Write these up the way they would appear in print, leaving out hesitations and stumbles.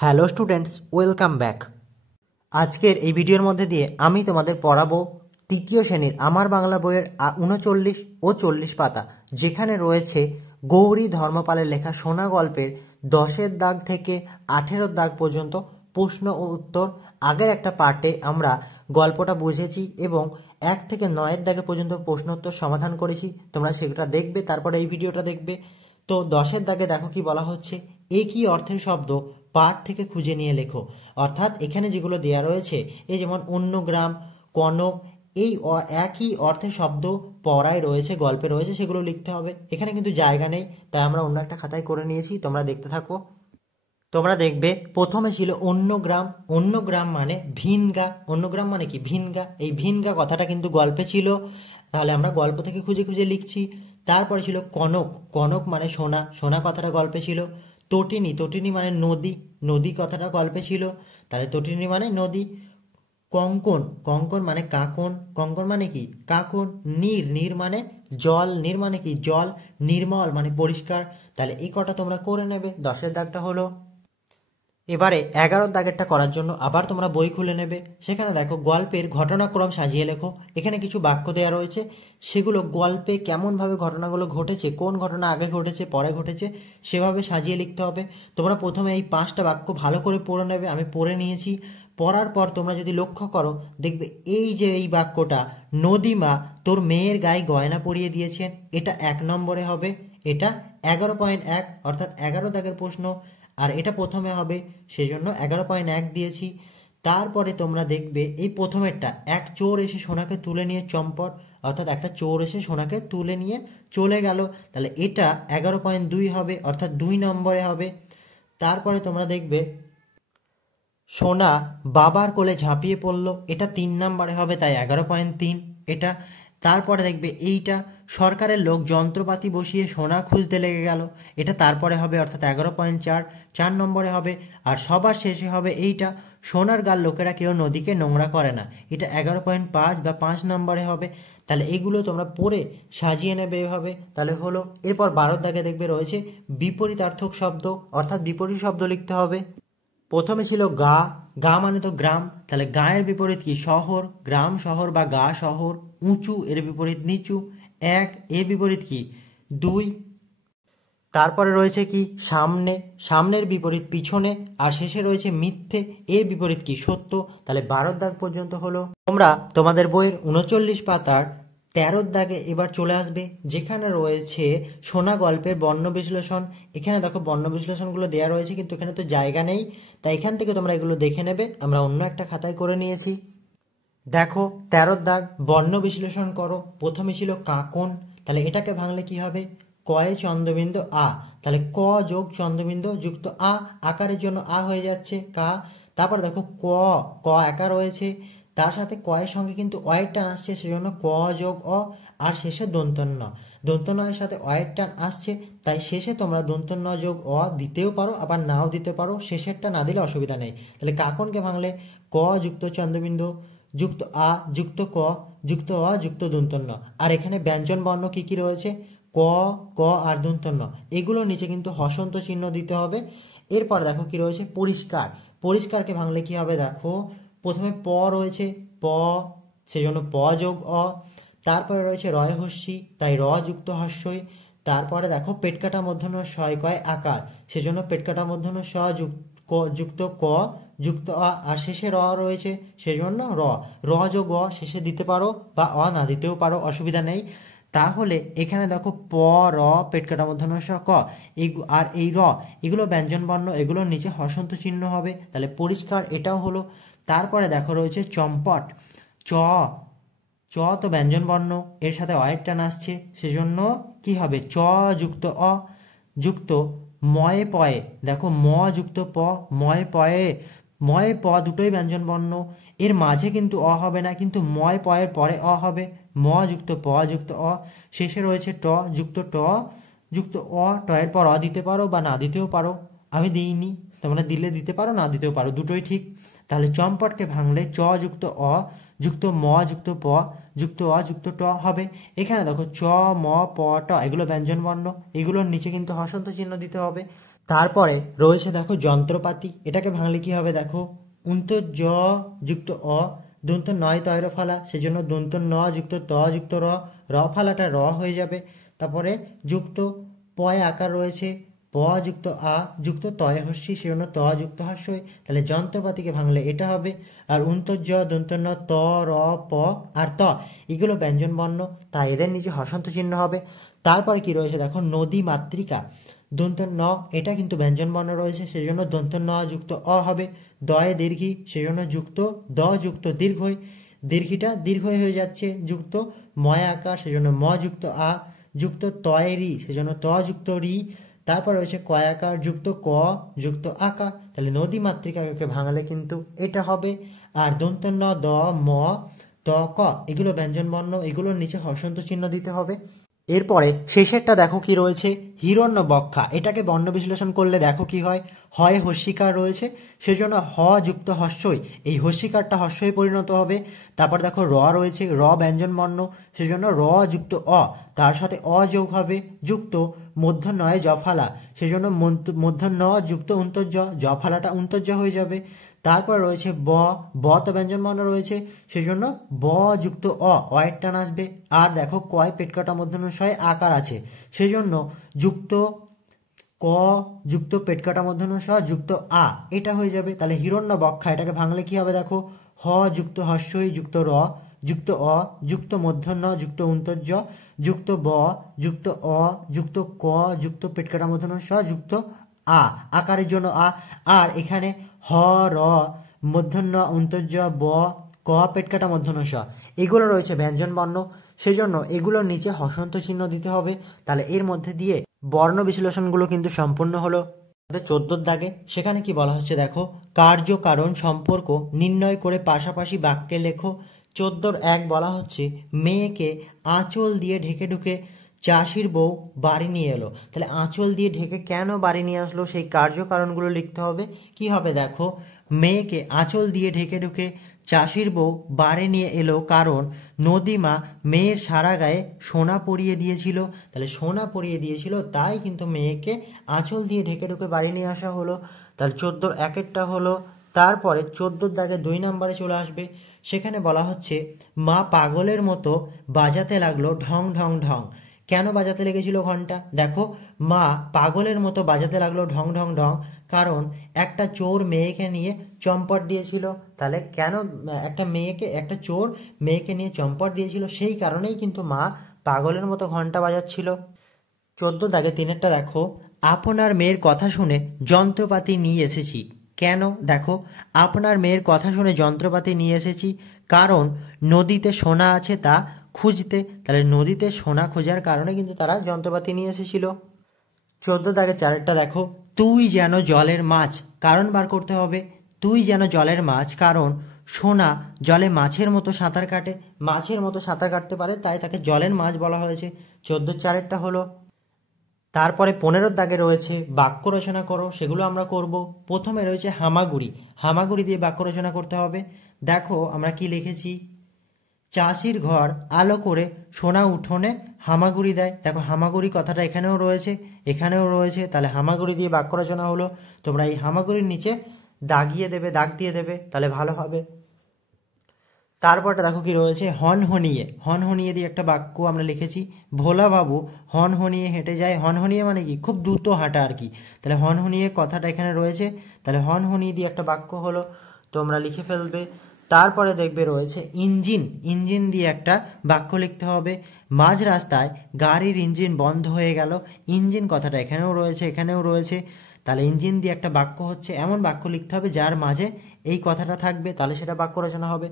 Hello students, welcome back. আজকের এই ভিডিওর মধ্যে দিয়ে আমি তোমাদের পড়াবো তৃতীয় শ্রেণীর আমার বাংলা বইয়ের ৩৯ ও ৪০ পাতা, যেখানে রয়েছে গৌরী ধর্মপালের লেখা সোনা গল্পের ১০-এর দাগ থেকে ১৮-এর দাগ পর্যন্ত প্রশ্ন ও উত্তর। আগের একটা পার্টে আমরা গল্পটা বুঝেছি এবং ১ থেকে ৯-এর দাগে পর্যন্ত প্রশ্ন উত্তর সমাধান করেছি। তোমরা সেটা দেখবে, তারপরে এই ভিডিওটা দেখবে। তো ১০-এর দাগে দেখো কি বলা হচ্ছে, একই অর্থের শব্দ পাঠ থেকে খুঁজে নিয়ে লেখো। অর্থাৎ এখানে যেগুলো দেয়া রয়েছে, এই যেমন অন্যগ্রাম, কনক, এই একই অর্থের শব্দ পড়ায় রয়েছে, গল্পে রয়েছে, সেগুলো লিখতে হবে। এখানে কিন্তু জায়গা নেই, তাই আমরা অন্য একটা খাতায় করে নিয়েছি। তোমরা দেখতে থাকো। তোমরা দেখবে প্রথমে ছিল অন্যগ্রাম। অন্যগ্রাম মানে ভিনগা। অন্যগ্রাম মানে কি? ভিনগা। এই ভিনগা কথাটা কিন্তু গল্পে ছিল, তাহলে আমরা গল্প থেকে খুঁজে খুঁজে লিখছি। তারপরে ছিল কনক। কনক মানে সোনা। সোনা কথাটা গল্পে ছিল। তটিনী। তটিনী মানে নদী। নদী কথাটা গল্পে ছিল, তাহলে তটিনী মানে নদী। কঙ্কন। কঙ্কন মানে কাকন। কঙ্কন মানে কি? কাকন। নীর। নীর মানে জল। নীর মানে কি? জল। নির্মল মানে পরিষ্কার। তাহলে এই কটা তোমরা করে নেবে। ১০-এর দাগটা হলো। এবারে ১১-র দাগেরটা করার জন্য আবার তোমরা বই খুলে নেবে। সেখানে দেখো গল্পের ঘটনাক্রম সাজিয়ে লেখো। এখানে কিছু বাক্য দেওয়া রয়েছে, সেগুলো গল্পে কেমনভাবে ঘটনাগুলো ঘটেছে, কোন ঘটনা আগে ঘটেছে পরে ঘটেছে, সেভাবে সাজিয়ে লিখতে হবে। তোমরা প্রথমে এই ৫টা বাক্য ভালো করে পড়ে নেবে। আমি পড়ে নিয়েছি। পড়ার পর তোমরা যদি লক্ষ্য করো, দেখবে এই যে এই বাক্যটা, নদীমা তোর মেয়ের গায়ে গয়না পরিয়ে দিয়েছেন, এটা ১ নম্বরে হবে। এটা ১১.১ অর্থাৎ ১১ দাগের প্রশ্ন, আর এটা প্রথমে হবে, সেজন্য ১১.১ দিয়েছি। তারপরে তোমরা দেখবে এই প্রথমেরটা, এক চোর এসে সোনাকে তুলে নিয়ে চম্পট, অর্থাৎ একটা চোর এসে সোনাকে তুলে নিয়ে চলে গেল, তাহলে এটা ১১.২ হবে, অর্থাৎ ২ নম্বরে হবে। তারপরে তোমরা দেখবে সোনা বাবার কোলে ঝাঁপিয়ে পড়ল, এটা ৩ নম্বরে হবে, তাই ১১.৩ এটা। তারপরে দেখবে এইটা, সরকারের লোক যন্ত্রপাতি বসিয়ে সোনা খুঁজতে লেগে গেল, এটা তারপরে হবে, অর্থাৎ ১১.৪ ৪ নম্বরে হবে। আর সবার শেষে হবে এইটা, সোনার গাল লোকেরা কেউ নদীকে নোংরা করে না, এটা ১১.৫ বা ৫ নম্বরে হবে। তাহলে এইগুলো তোমরা পড়ে সাজিয়ে নেবে এভাবে, তাহলে হলো। এরপর ১২-র দাগে দেখবে রয়েছে বিপরীতার্থক শব্দ, অর্থাৎ বিপরীত শব্দ লিখতে হবে। প্রথমে ছিল গা। গা মানে তো গ্রাম, তাহলে গায়ের বিপরীত কি? শহর। গ্রাম শহর বা গা শহর। উঁচু, এর বিপরীত নিচু। এক, এর বিপরীত কি? ২। তারপরে রয়েছে কি? সামনে। সামনের বিপরীত পিছনে। আর শেষে রয়েছে মিথ্যে, এর বিপরীত কি? সত্য। তাহলে ১২-র দাগ পর্যন্ত হলো। তোমরা তোমাদের বইয়ের ৩৯ পাতার ১৩-র দাগে এবার চলে আসবে, যেখানে রয়েছে সোনা গল্পের বর্ণ বিশ্লেষণ। এখানে দেখো বর্ণ বিশ্লেষণগুলো দেওয়া রয়েছে, কিন্তু এখানে তো জায়গা নেই, তাই এখান থেকে তোমরা এগুলো দেখে নেবে। আমরা অন্য একটা খাতায় করে নিয়েছি। দেখো ১৩-র দাগ, বর্ণ বিশ্লেষণ করো। প্রথমে ছিল কাকন, তাহলে এটাকে ভাঙলে কি হবে? কয়ে চন্দ্রবিন্দু আ, তাহলে ক যোগ চন্দ্রবিন্দু যুক্ত আ, আকারের জন্য আ হয়ে যাচ্ছে কা। তারপর দেখো ক, ক একা রয়েছে, তার সাথে কয়ের সঙ্গে কিন্তু অয়ের টান আসছে, সেজন্য ক যোগ অ। আর শেষে দন্তন্য। দন্তন্যের সাথে অয়ের টান আসছে, তাই শেষে তোমরা দন্তন্য যোগ অ দিতেও পারো, আবার নাও দিতে পারো, শেষেরটা না দিলে অসুবিধা নেই। তাহলে কাকনকে ভাঙলে ক যুক্ত চন্দ্রবিন্দু যুক্ত আ যুক্ত ক যুক্ত অ যুক্ত দন্তন্য। আর এখানে ব্যঞ্জন বর্ণ কি কি রয়েছে? ক, ক আর দন্তন্য, এগুলোর নিচে কিন্তু হসন্ত চিহ্ন দিতে হবে। এরপর দেখো কি রয়েছে? পরিষ্কার। পরিষ্কারকে ভাঙলে কি হবে? দেখো প্রথমে প রয়েছে, প, সেজন্য প যোগ অ। তারপরে রয়েছে রয় হস্যি, তাই র যুক্ত হস্যই। তারপরে দেখো পেটকাটা মূর্ধন্য শয় কয় আকার, সেজন্য পেটকাটা মূর্ধন্য স যুক্ত ক যুক্ত অ। আর শেষে র রয়েছে, সেজন্য র। র যোগ অ শেষে দিতে পারো বা অ না দিতেও পারো, অসুবিধা নেই। তাহলে এখানে দেখো প, র, পেটকাটা মূর্ধন্য স, ক, আর এই র, এগুলো ব্যঞ্জন বর্ণ, এগুলোর নিচে হসন্ত চিহ্ন হবে, তাহলে পরিষ্কার এটাও হলো। তারপরে দেখো রয়েছে চম্পট। চ, চ তো ব্যঞ্জন বর্ণ, এর সাথে অয়ের টান আসছে, সেজন্য কি হবে? চ যুক্ত অ যুক্ত ময়ে পয়ে। দেখো ম যুক্ত প, ময়ে পয়ে। ময়ে প দুটোই ব্যঞ্জন বর্ণ, এর মাঝে কিন্তু অ হবে না, কিন্তু ময় পয়ের পরে অ হবে। ম যুক্ত প যুক্ত অ। শেষে রয়েছে ট যুক্ত ট যুক্ত অ, টয়ের পর অ দিতে পারো বা না দিতেও পারো, আমি দিইনি, তোমরা দিলে দিতে পারো, না দিতেও পারো, দুটোই ঠিক। তাহলে চম্পটকে ভাঙলে চ যুক্ত অ যুক্ত ম যুক্ত প যুক্ত অ যুক্ত ট হবে। এখানে দেখো চ, ম, প, ট, এগুলো ব্যঞ্জন বর্ণ, এগুলোর নিচে কিন্তু হসন্ত চিহ্ন দিতে হবে। তারপরে রয়েছে দেখো যন্ত্রপাতি, এটাকে ভাঙলে কি হবে দেখো, উন্ত জ যুক্ত অ, দন্ত নয় তয়র ফালা, সেজন্য দন্ত ন যুক্ত ত যুক্ত র, র ফালাটা র হয়ে যাবে। তারপরে যুক্ত পয় আকার রয়েছে, প যুক্ত আ যুক্ত তয় হস্যি, সেজন্য ত যুক্ত হস্যই, তাহলে যন্ত্রপাতিকে ভাঙলে এটা হবে। আর উন্তর্জ দন্ত ন ত র প আর ত, এগুলো ব্যঞ্জন বর্ণ, তাই এদের নিচে হসন্ত চিহ্ন হবে। তারপরে কি রয়েছে দেখো, নদী মাতৃকা, দন্ত ন, এটা কিন্তু ব্যঞ্জন বর্ণ রয়েছে, সেজন্য দন্ত ন যুক্ত অ হবে। দয়ে দীর্ঘি, সেজন্য যুক্ত দ যুক্ত দীর্ঘই, দীর্ঘিটা দীর্ঘই হয়ে যাচ্ছে, যুক্ত ময় আকার, সেজন্য ম যুক্ত আ, যুক্ত তয় রি, সেজন্য ত যুক্ত রি। তারপর রয়েছে কয়াকার যুক্ত ক যুক্ত আকার, তাহলে নদী মাতৃকাকে ভাঙালে কিন্তু এটা হবে। আর দন্ত ন দ ম ত ক, এগুলো ব্যঞ্জন বর্ণ, এগুলোর নিচে হসন্ত চিহ্ন দিতে হবে। এরপরে শেষেরটা দেখো কি রয়েছে, হিরণ্যবক্ষা, এটাকে বর্ণ বিশ্লেষণ করলে দেখো কি হয়, হয় হস্যিকার রয়েছে, সেজন্য হ যুক্ত হস্যই, এই হস্যিকারটা হস্যই পরিণত হবে। তারপর দেখো র রয়েছে, র ব্যঞ্জন বর্ণ, সেজন্য র যুক্ত অ, তার সাথে অ যোগ হবে, যুক্ত মূর্ধন্যয়ে জফালা, সেজন্য মূর্ধন্য যুক্ত উন্তর্জ, জফালাটা উন্তর্জ হয়ে যাবে। তারপর রয়েছে ব, ব তো ব্যঞ্জন বর্ণ রয়েছে, সেজন্য ব যুক্ত অয়ের টান আসবে। আর দেখো কয় পেট কাটা মধ্যনস্বয় আকার আছে, সেজন্য যুক্ত ক যুক্ত পেট কাটা মধ্যনস্বয় যুক্ত আ, এটা হয়ে যাবে। তাহলে হিরণ্যবক্ষা, এটাকে ভাঙলে কি হবে দেখো, হ যুক্ত হস্যই যুক্ত র যুক্ত অ যুক্ত মূর্ধন্য যুক্ত উন্তর্জ যুক্ত ব যুক্ত অ যুক্ত ক যুক্ত পেট কাটা মধ্যনস্বয় যুক্ত আ, আকারের জন্য আ। আর এখানে হ র মূর্ধন্য উন্তর্জ ব ক পেট কাটা মূর্ধন্য স, এগুলো রয়েছে ব্যঞ্জন বর্ণ, সেজন্য এগুলোর নিচে হসন্ত চিহ্ন দিতে হবে। তাহলে এর মধ্যে দিয়ে বর্ণ বিশ্লেষণগুলো কিন্তু সম্পূর্ণ হলো। 14 দাগে সেখানে কি বলা হচ্ছে দেখো, কার্য কারণ সম্পর্ক নির্ণয় করে পাশাপাশি বাক্যে লেখো। 14-1 বলা হচ্ছে, মেয়েকে আঁচল দিয়ে ঢেকে ঢুকে চাষির বউ বাড়ি নিয়ে এলো। তাহলে আঁচল দিয়ে ঢেকে কেন বাড়ি নিয়ে আসলো, সেই কার্যকারণগুলো লিখতে হবে। কি হবে দেখো, মেয়েকে আঁচল দিয়ে ঢেকে ঢুকে চাষির বউ বাড়ি নিয়ে এলো কারণ নদীমা মেয়ের সারা গায়ে সোনা পরিয়ে দিয়েছিল। তাহলে সোনা পরিয়ে দিয়েছিল, তাই কিন্তু মেয়েকে আঁচল দিয়ে ঢেকে ঢুকে বাড়ি নিয়ে আসা হলো। তাহলে 14-1 হলো। তারপরে 14 দাগে 2 নম্বরে চলে আসবে, সেখানে বলা হচ্ছে, মা পাগলের মতো বাজাতে লাগলো ঢং ঢং ঢং। কেন বাজাতে লেগেছিল ঘন্টা দেখো, মা পাগলের মতো বাজাতে লাগলো ঢং ঢং ঢং, কারণ একটা চোর মেয়েকে নিয়ে চম্পট দিয়েছিল। তাহলে কেন একটা চোর মেয়েকে নিয়ে চম্পট দিয়েছিল, সেই কারণেই কিন্তু মা পাগলের মতো ঘন্টা বাজাচ্ছিল। 14 দাগে 3-টা দেখো, আপনার মেয়ের কথা শুনে যন্ত্রপাতি নিয়ে এসেছি। কেন দেখো, আপনার মেয়ের কথা শুনে যন্ত্রপাতি নিয়ে এসেছি কারণ নদীতে সোনা আছে তা খুঁজতে। তাহলে নদীতে সোনা খোঁজার কারণে কিন্তু তারা যন্ত্রপাতি নিয়ে এসেছিল। 14 দাগে 4-টা দেখো, তুই যেন জলের মাছ, কারণ বার করতে হবে। তুই যেন জলের মাছ কারণ সোনা জলে মাছের মতো সাঁতার কাটে, মাছের মতো সাঁতার কাটতে পারে, তাই তাকে জলের মাছ বলা হয়েছে। 14-4 হলো। তারপরে 15 দাগে রয়েছে বাক্য রচনা করো, সেগুলো আমরা করব। প্রথমে রয়েছে হামাগুড়ি, হামাগুড়ি দিয়ে বাক্য রচনা করতে হবে। দেখো আমরা কি লিখেছি, চাষির ঘর আলো করে সোনা উঠোনে হামাগুড়ি দেয়। দেখো হামাগুড়ি কথাটা এখানেও রয়েছে, এখানেও রয়েছে, তাহলে হামাগুড়ি দিয়ে বাক্য রচনা হলো। তোমরা এই হামাগুড়ির নিচে দাগ দিয়ে দেবে, তাহলে ভালো হবে। তারপরটা দেখো কি রয়েছে, হনহনিয়ে, হনহনিয়ে দিয়ে একটা বাক্য আমরা লিখেছি। ভোলা বাবু হনহনিয়ে হেঁটে যায়, হনহনিয়ে মানে কি, খুব দ্রুত হাঁটা আর কি। তাহলে হনহনিয়ে কথাটা এখানে রয়েছে, তাহলে হনহনিয়ে দিয়ে একটা বাক্য হলো, তোমরা লিখে ফেলবে। তারপরে দেখবে রয়েছে ইঞ্জিন, ইঞ্জিন দিয়ে একটা বাক্য লিখতে হবে। মাঝ রাস্তায় গাড়ির ইঞ্জিন বন্ধ হয়ে গেল, ইঞ্জিন কথাটা এখানেও রয়েছে, এখানেও রয়েছে, তাহলে ইঞ্জিন দিয়ে একটা বাক্য হচ্ছে, এমন বাক্য লিখতে হবে যার মাঝে এই কথাটা থাকবে, তাহলে সেটা বাক্য রচনা হবে।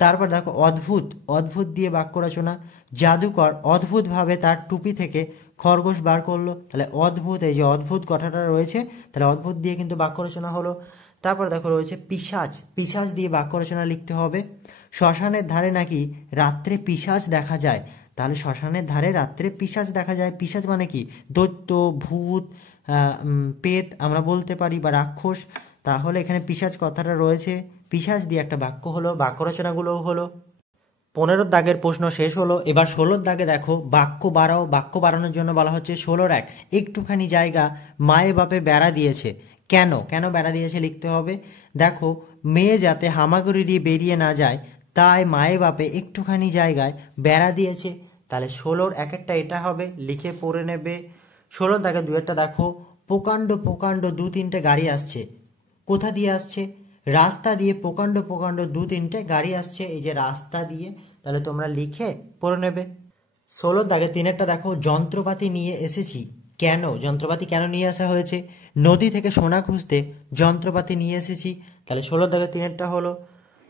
তারপর দেখো অদ্ভুত, অদ্ভুত দিয়ে বাক্য রচনা। জাদুকর অদ্ভুতভাবে তার টুপি থেকে খরগোশ বার করলো, তাহলে অদ্ভুত, এই যে অদ্ভুত কথাটা রয়েছে, তাহলে অদ্ভুত দিয়ে কিন্তু বাক্য রচনা হলো। তারপর দেখো রয়েছে পিশাচ, পিশাচ দিয়ে বাক্য রচনা লিখতে হবে। শ্মশানের ধারে নাকি রাত্রে পিশাচ দেখা যায়, তাহলে শ্মশানের ধারে রাত্রে পিশাচ দেখা যায়। পিশাচ মানে কি, দৈত্য, ভূত, পেত আমরা বলতে পারি, বা রাক্ষস। তাহলে এখানে পিশাচ কথাটা রয়েছে, পিশাচ দিয়ে একটা বাক্য হলো, বাক্য রচনাগুলোও হলো। 15 দাগের প্রশ্ন শেষ হলো। এবার 16 দাগে দেখো, বাক্য বাড়াও। বাক্য বাড়ানোর জন্য বলা হচ্ছে 16 একটুখানি জায়গা মায়ে বাপে বেড়া দিয়েছে। কেন কেন বেড়া দিয়েছে লিখতে হবে। দেখো, মেয়ে যাতে হামাগুড়ি দিয়ে বেরিয়ে না যায় তাই মায়ে বাপে একটুখানি জায়গায় বেড়া দিয়েছে। তাহলে 16 একটা এটা হবে, লিখে পড়ে নেবে। 16 দাগে 2 দেখো, প্রকাণ্ড প্রকাণ্ড 2-3টে গাড়ি আসছে। কোথা দিয়ে আসছে? রাস্তা দিয়ে প্রকাণ্ড প্রকাণ্ড 2-3টে গাড়ি আসছে, এই যে রাস্তা দিয়ে। তাহলে তোমরা লিখে পড়ে নেবে। 16 দাগে 3 দেখো, যন্ত্রপাতি নিয়ে এসেছি। কেন যন্ত্রপাতি কেন নিয়ে আসা হয়েছে? নদী থেকে সোনা খুঁজতে যন্ত্রপাতি নিয়ে এসেছি। তাহলে 16 দাগে 3 হলো।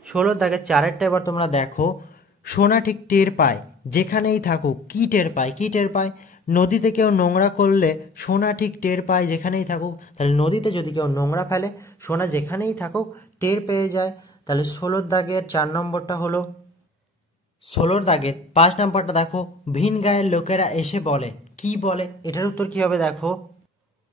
16 দাগে 4 এবার তোমরা দেখো, সোনা ঠিক টের পায় যেখানেই থাকুক। কি টের পায়? কি টের পায়? নদীতে কেউ নোংরা করলে সোনা ঠিক টের পায় যেখানেই থাকুক। তাহলে নদীতে যদি কেউ নোংরা ফেলে, সোনা যেখানেই থাকুক টের পেয়ে যায়। তাহলে 16 দাগের 4 নম্বরটা হলো। 16 দাগের 5 নম্বরটা দেখো, ভিন গায়ের লোকেরা এসে বলে। কি বলে? এটার উত্তর কি হবে দেখো।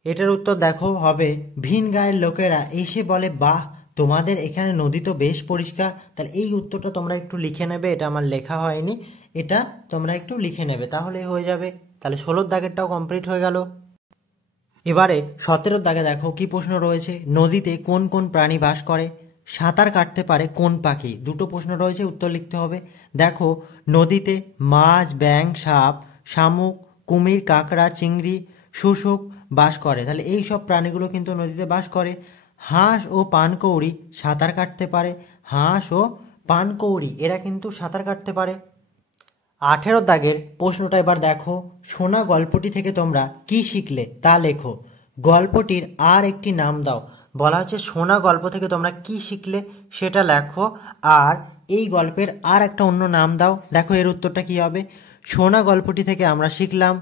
এটার উত্তর দেখো হবে, ভিন গায়ের লোকেরা এসে বলে, বাহ, তোমাদের এখানে নদী তো বেশ পরিষ্কার। তাহলে এই উত্তরটা তোমরা একটু লিখে নেবে, এটা আমার লেখা হয়নি, এটা তোমরা একটু লিখে নেবে, তাহলেই হয়ে যাবে। তাহলে 16 দাগেরটাও কমপ্লিট হয়ে গেল। এবারে 17 দাগে দেখো কি প্রশ্ন রয়েছে, নদীতে কোন কোন প্রাণী বাস করে? সাঁতার কাটতে পারে কোন পাখি? দুটো প্রশ্ন রয়েছে, উত্তর লিখতে হবে। দেখো, নদীতে মাছ, ব্যাঙ, সাপ, শামুক, কুমির, কাঁকড়া, চিংড়ি, শুশুক বাস করে। তাহলে এই সব প্রাণীগুলো কিন্তু নদীতে বাস করে। হাঁস ও পানকৌড়ি সাঁতার কাটতে পারে। হাঁস ও পানকৌড়ি এরা কিন্তু সাঁতার কাটতে পারে। 18 দাগের প্রশ্নটা এবার দেখো, সোনা গল্পটি থেকে তোমরা কি শিখলে তা লেখো। গল্পটির আর একটি নাম দাও। বলা হচ্ছে সোনা গল্প থেকে তোমরা কি শিখলে সেটা লেখো, আর এই গল্পের আর একটা অন্য নাম দাও। দেখো এর উত্তরটা কি হবে। সোনা গল্পটি থেকে আমরা শিখলাম,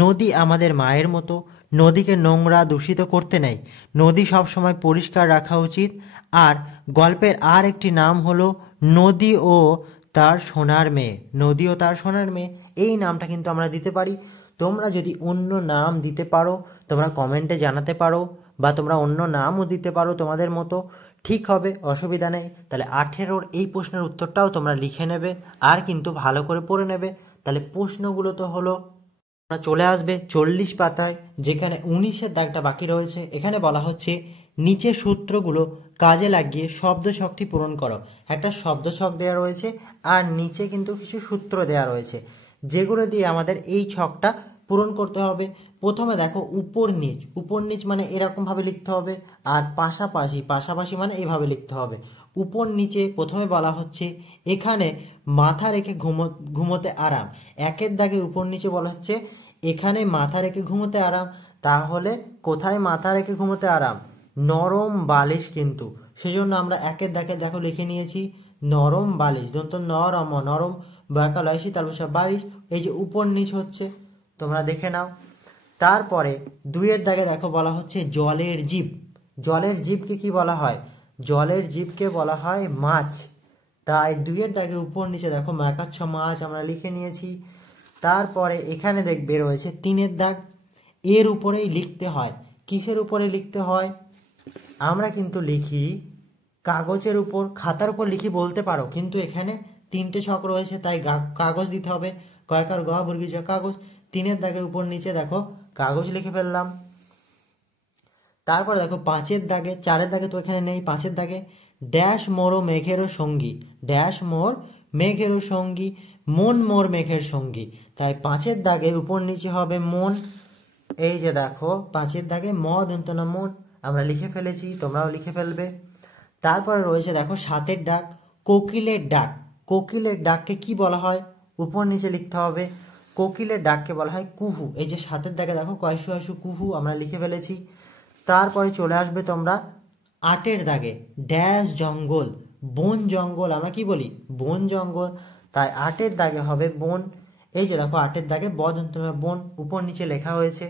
নদী আমাদের মায়ের মতো, নদীকে নোংরা দূষিত করতে নেই, নদী সবসময় পরিষ্কার রাখা উচিত। আর গল্পের আর একটি নাম হলো নদী ও তার সোনার মেয়ে। নদী ও তার সোনার মেয়ে, এই নামটা কিন্তু আমরা দিতে পারি। তোমরা যদি অন্য নাম দিতে পারো তোমরা কমেন্টে জানাতে পারো, বা তোমরা অন্য নামও দিতে পারো তোমাদের মতো, ঠিক হবে, অসুবিধা নেই। তাহলে 18 এই প্রশ্নের উত্তরটাও তোমরা লিখে নেবে, আর কিন্তু ভালো করে পড়ে নেবে। তাহলে প্রশ্নগুলো তো হলো। আমরা চলে আসবে 40 পাতায়, যেখানে 19 দাগটা বাকি রয়েছে। এখানে বলা হচ্ছে, নিচের সূত্রগুলো কাজে লাগিয়ে শব্দ ছকটি পূরণ করো। একটা শব্দ ছক দেওয়া রয়েছে, আর নিচে কিন্তু কিছু সূত্র দেওয়া রয়েছে, যেগুলো দিয়ে আমাদের এই ছকটা পূরণ করতে হবে। প্রথমে দেখো, উপর নিচ। উপর নিচ মানে এরকম ভাবে লিখতে হবে, আর পাশাপাশি, পাশাপাশি মানে এভাবে লিখতে হবে। উপর নিচে প্রথমে বলা হচ্ছে, এখানে মাথা রেখে ঘুমোতে আরাম। 1 দাগে উপর নিচে বলা হচ্ছে এখানে মাথা রেখে ঘুমোতে আরাম। তাহলে কোথায় মাথা রেখে ঘুমোতে আরাম? নরম বালিশ, কিন্তু সেজন্য আমরা 1 দাগে দেখো লিখে নিয়েছি নরম বালিশ। দন্ত নরম, নরম বাকালয়সি তালবসা বালিশ। এই যে উপর নিচ হচ্ছে, তোমরা দেখে নাও। তারপরে 2 দাগে দেখো বলা হচ্ছে জলের জীব। জলের জীবকে কি বলা হয়? জলের জীবকে বলা হয় মাছ। তাই 2 দাগে উপর নিচে দেখো মাকাচ্ছ মাছ আমরা লিখে নিয়েছি। তারপরে এখানে দেখবে রয়েছে 3 দাগ, এর উপরেই লিখতে হয়। কিসের উপরে লিখতে হয়? আমরা কিন্তু লিখি কাগজের উপর, খাতার উপর লিখি বলতে পারো, কিন্তু এখানে 3টে ছক রয়েছে, তাই কাগজ দিতে হবে। কয়কার গ বর্গী জ কাগজ। 3 দাগের উপর নিচে দেখো কাগজ লিখে ফেললাম। তারপরে দেখো 5 দাগে, 4 দাগে তো এখানে নেই, 5 দাগে ড্যাশ মোর মেঘেরও সঙ্গী। ড্যাশ মোর মেঘেরও সঙ্গী, মন মোর মেঘের সঙ্গী। তাই 5 দাগে উপর নিচে হবে মন। এই যে দেখো 5 দাগে ম দন্তনা মন আমরা লিখে ফেলেছি, তোমরাও লিখে ফেলবে। তারপরে রয়েছে দেখো 7 ডাক, কোকিলের ডাক। কোকিলের ডাককে কি বলা হয়? উপর নিচে লিখতে হবে। কোকিলের ডাককে বলা হয় কুহু। এই যে 7 দাগে দেখো কয়শু আশু কুহু আমরা লিখে ফেলেছি। তারপরে চলে আসবে তোমরা 8 দাগে, ড্যাশ জঙ্গল। বন জঙ্গল আমরা কি বলি? বন জঙ্গল। তাই 8 দাগে হবে বন। এই যে দেখো 8 দাগে বন উপর নিচে লেখা হয়েছে।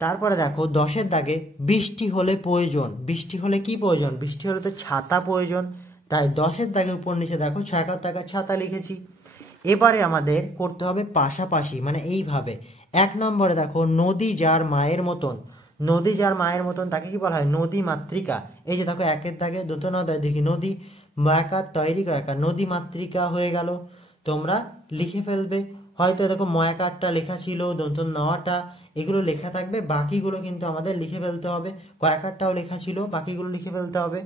তারপরে দেখো 10 দাগে, বৃষ্টি হলে প্রয়োজন। বৃষ্টি হলে কি প্রয়োজন? বৃষ্টি হলে তো ছাতা প্রয়োজন। তাই 10 দাগে উপর নিচে দেখো 6 দাগে ছাতা লিখেছি। এবারে আমাদের করতে হবে পাশাপাশি, মানে এইভাবে। 1 নম্বরে দেখো, নদী যার মায়ের মতন। নদী যার মায়ের মতন তাকে কি বলা হয়? নদী মাতৃকা। এই যে দেখো 1 দাগে দুটো নদ দেখি নদী, ময়াকার তৈরি করাকার নদী মাতৃকা হয়ে গেল। তোমরা লিখে ফেলবে, হয়তো দেখো ময়াকারটা লেখা ছিল, দন্ত নটা এগুলো লেখা থাকবে, বাকিগুলো কিন্তু আমাদের লিখে ফেলতে হবে। কয়াকারটাও লেখা ছিল, বাকিগুলো লিখে ফেলতে হবে।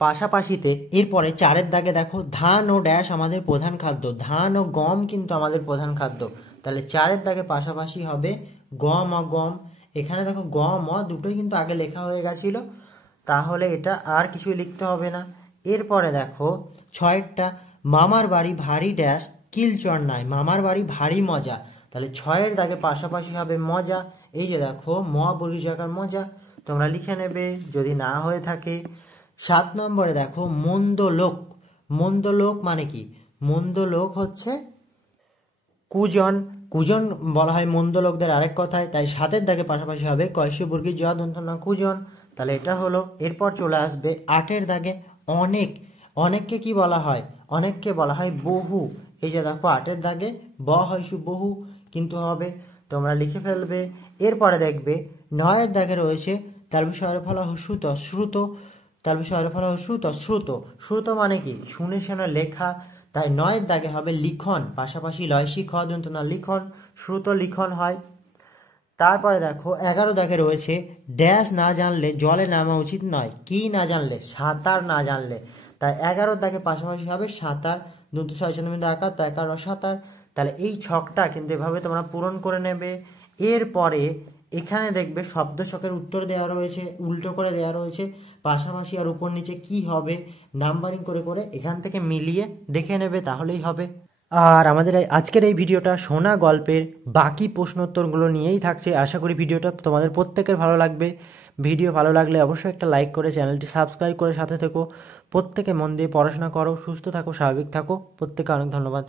পাশাপাশিতে এরপরে 4-এর দাগে দেখো ধান ও ড্যাশ আমাদের প্রধান খাদ্য, ধান ও গম কিন্তু আমাদের প্রধান খাদ্য। তাহলে 4-এর দাগে পাশাপাশি হবে গম ও গম। এখানে দেখো গম ও দুটোই কিন্তু আগে লেখা হয়ে গেছিল, তাহলে এটা আর কিছুই লিখতে হবে না। এরপরে দেখো 6-এরটা মামার বাড়ি ভারী ড্যাশ কিলচর নাই, মামার বাড়ি ভারী মজা। তাহলে 6-এর দাগে পাশাপাশি হবে মজা। এই যে দেখো ম বলি জায়গার মজা, তোমরা লিখে নেবে যদি না হয়ে থাকে। 7 নম্বরে দেখো মন্দ লোক, মন্দ লোক মানে কি? মন্দ লোক হচ্ছে কুজন, কুজন বলা হয় মন্দ লোকদের আরেক কথায়, তাই 7-এর দাগে পাশাপাশি হবে কয়সী জ দন্ত ন কুজন। তাহলে এটা হলো। এরপর চলে আসবে 8-এর দাগে অনেক, অনেককে কি বলা হয়? অনেককে বলা হয় বহু। এই যে দেখো 8-এর দাগে ব হয়সু বহু কিন্তু হবে, তোমরা লিখে ফেলবে। এরপরে দেখবে 9-এর দাগে রয়েছে তার বিষয়ের ফলা শ্রুত, শ্রুত তার বিষয়ের ফলা শ্রুত, শ্রুত শ্রুত মানে কি? শুনে শুনে লেখা, তাই 9-এর দাগে হবে লিখন, পাশাপাশি লয়সী খ দন্ত না লিখন, শ্রুত লিখন হয়। তারপরে দেখো 11 দাগে রয়েছে ড্যাশ না জানলে জলে নামা উচিত নয়। কি না জানলে? সাঁতার না জানলে। তাই 11 দাগে পাশাপাশি হবে সাঁতার, দন্ত ছয় চন্দ্রবিন্দু আকার, তাই কার সাঁতার। তাহলে এই ছকটা কিন্তু এভাবে তোমরা পূরণ করে নেবে। এরপরে এখানে দেখবে শব্দ ছকের উত্তর দেওয়া রয়েছে, উল্টো করে দেওয়া রয়েছে, পাশাপাশি আর উপর নিচে কি হবে নাম্বারিং করে করে এখান থেকে মিলিয়ে দেখে নেবে, তাহলেই হবে। আর আমাদের আজকের এই ভিডিওটা শোনা গল্পের বাকি প্রশ্নোত্তরগুলো নিয়েই থাকছে। আশা করি ভিডিওটা তোমাদের প্রত্যেকের ভালো লাগবে। ভিডিও ভালো লাগলে অবশ্যই একটা লাইক করে চ্যানেলটি সাবস্ক্রাইব করে সাথে থেকো। প্রত্যেকে মন দিয়ে পড়াশোনা করো, সুস্থ থাকো, স্বাভাবিক থাকো। প্রত্যেকে অনেক ধন্যবাদ।